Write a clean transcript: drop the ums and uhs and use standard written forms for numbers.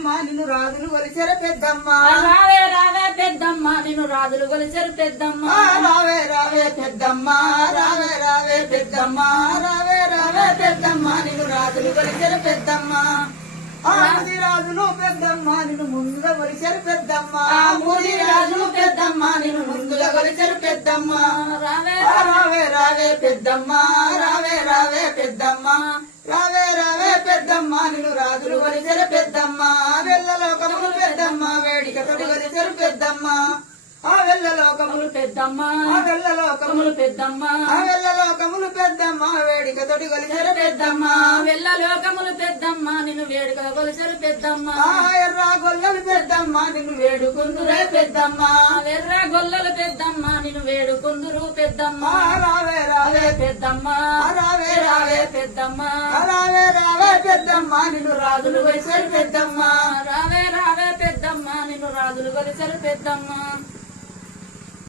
పెద్దమ్మ నిన్ను రాజులు కొలిచెర పెద్దమ్మ రావే రావే పెద్దమ్మ నిన్ను రాజులు కొలిచెరు పెద్దమ్మ రావే రావే పెద్దమ్మ రావే రావే పెద్దమ్మ రావే రావే పెద్దమ్మ నిన్ను రాజులు కొలిచెర పెద్దమ్మ ఆది రాజులు పెద్దమ్మ నిన్ను ముందుగా కొలిచెరు పెద్దమ్మ మూది రాజులు పెద్దమ్మ నిన్ను ముందుగా కొలిచెరు పెద్దమ్మ రావే రావే రావే పెద్దమ్మ రావే రావే పెద్దమ్మ రావే రావే పెద్దమ్మ నిన్ను రాజులు కొలిచెరు పెద్దమ్మ వెళ్ళలోకములు పెద్దమ్మ వేడిక తొడి కొలిచెరు పెద్దమ్మ ఆ వెళ్ళలోకములు పెద్దమ్మ ఆ వెళ్ళలోకములు పెద్దమ్మ ఆ వెళ్ళలోకములు పెద్దమ్మ వేడిక తొడి కొలిచెరు పెద్దమ్మ వెళ్ళ లోకములు పెద్దమ్మ నిన్ను వేడుక కొలిచెరు పెద్దమ్మ ఆ ఎర్ర గొల్లలు పెద్దమ్మ నిన్ను వేడుకుందురే పెద్దమ్మ ఎర్ర గొల్లలు పెద్దమ్మ నిన్ను వేడుకుందురు పెద్దమ్మ రావే రావే పెద్దమ్మ రావే రావే పెద్దమ్మ రావే రావే పెద్దమ్మ నిన్ను రాజులు కొలిచెరు పెద్దమ్మ రావే రావే పెద్దమ్మ నిన్ను రాజులు కొలిచెరు పెద్దమ్మ